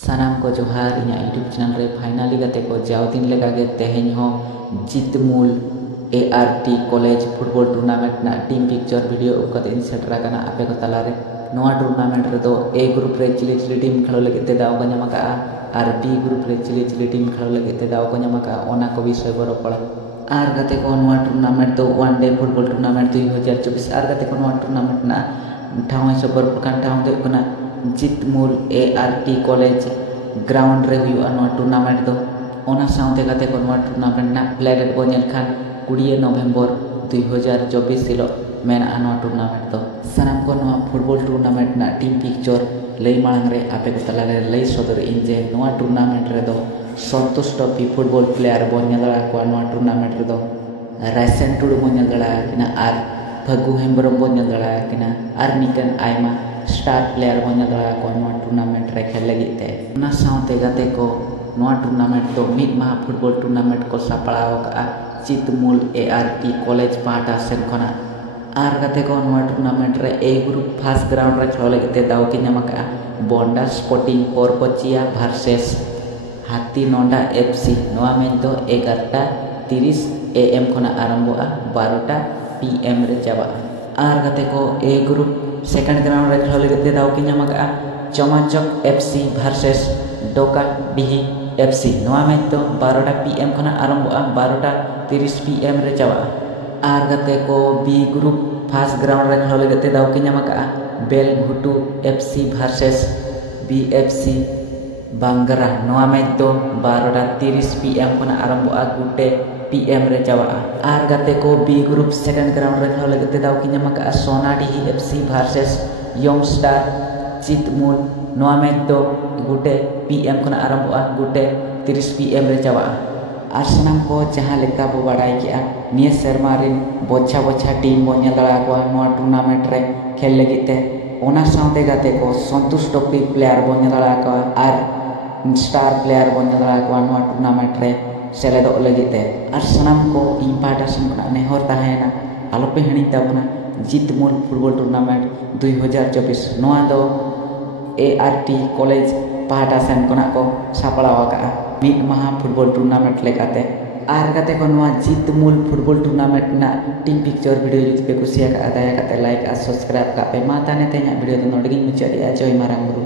सानाम को जोहार इन YouTube channel रे फाइनाली गाते को जाओ दिन लेगा के तेहें हो जितमूल ART कॉलेज फुटबॉल टूर्नामेंट ना टीम पिक्चर वीडियो उकत इन सेटरा कना आपे को तलारे नोआ टूर्नामेंट रे दो ए ग्रुप रे चिली टीम खेलो लगे ते दाव को ᱧᱟᱢᱟᱠᱟ और बी ग्रुप रे चिली टीम खेलो लगे ते दाव को ᱧᱟᱢᱟᱠᱟ ओना को विषय बरो पड़ा आर गाते को नोआ टूर्नामेंट तो वन डे फुटबॉल टूर्नामेंट 2024 आर गाते को नोआ टूर्नामेंट ना ठाव सबर प्रकार ठाव दे कना जितमूल ART कॉलेज ग्राउंड रे हुआ नोआ टूर्नामेंट दो ओना साउते गाते को नोआ टूर्नामेंट ना प्लेडेट बो नेल खान 20 नवंबर 2024 हिलो मेना नोआ टूर्नामेंट दो सानाम को नोआ फुटबॉल टूर्नामेंट ना टीम पिक्चर लई मांग रे आपे को तला रे लई सदर इन जे नोआ टूर्नामेंट रे दो संतोष ट्रॉफी फुटबॉल प्लेयर बो नेला को नोआ टूर्नामेंट रे दो रायसेन टुडू बो नेला किना आर फगु हेम्ब्रम बो नेला किना आर निकन आयमा स्टार प्लेयर बो नेला को नोआ टूर्नामेंट रे खेल लगी ते ना साउते गाते को नोआ टूर्नामेंट दो मिड महा फुटबॉल टूर्नामेंट को सापड़ाव का जितमूल ART कॉलेज पाटा सेन खना आर गाते को नोआ टूर्नामेंट रे ए ग्रुप फर्स्ट ग्राउंड रे खेल लगी ते दाव के ᱧᱟᱢᱟᱠᱟ बोंडा स्पोर्टिंग पोरपचिया वर्सेस हाथी नोंडा FC नोआ मेन दो 11:30 AM खना आरंभोआ 12 PM रे चाबा आर गाते को ए ग्रुप सेकंड ग्राउंड रे खेल लगी ते दाव के ᱧᱟᱢᱟᱠᱟ चमाचक FC वर्सेस डोका डिही FC नोआ मेन दो 12 PM खना आरंभोआ 12:30 PM रे चाबा आर गाते को बी ग्रुप फर्स्ट ग्राउंड रे खेल लगी ते दाव के ᱧᱟᱢᱟᱠᱟ बेल घुटू FC वर्सेस BFC बांगरा नोआ मैच दो 12:30 PM खना आरंभोआ 2 PM रे चाबा आर गाते को बी ग्रुप सेकंड ग्राउंड रे खेल लगी ते दाव के ᱧᱟᱢᱟᱠᱟ सोनाडीही FC वर्सेस यंग स्टार जितमूल नोआ मैच दो 2 PM खना आरंभोआ 2:30 PM रे चाबा आर सनाम को जहां लेका बो बाडाय किया निया शर्मा रिन बोछा बोछा टीम बो नेला को नोआ टूर्नामेंट रे खेल लगी ते ओना साउते गाते को संतोष ट्रॉफी प्लेयर बो नेला को आर स्टार प्लेयर बो नेला को नोआ टूर्नामेंट रे सेलेदो लगी ते आर सनाम को इम्पार्टा सनकना नेहर ताहेना आलोपे हणी ताबना जितमूल फुटबॉल टूर्नामेंट 2024 नोआ दो ART कॉलेज पाटा सेन कोना को सापड़ाव का मिड महा फुटबॉल टूर्नामेंट लेकाते आर गाते को नोआ जितमूल फुटबॉल टूर्नामेंट ना टीम पिक्चर वीडियो जुदी पे कुसिया का दाया काते लाइक आ सब्सक्राइब का पे माता ने तेया वीडियो तो नोडगी मुचारिया जय मारांग गुरु।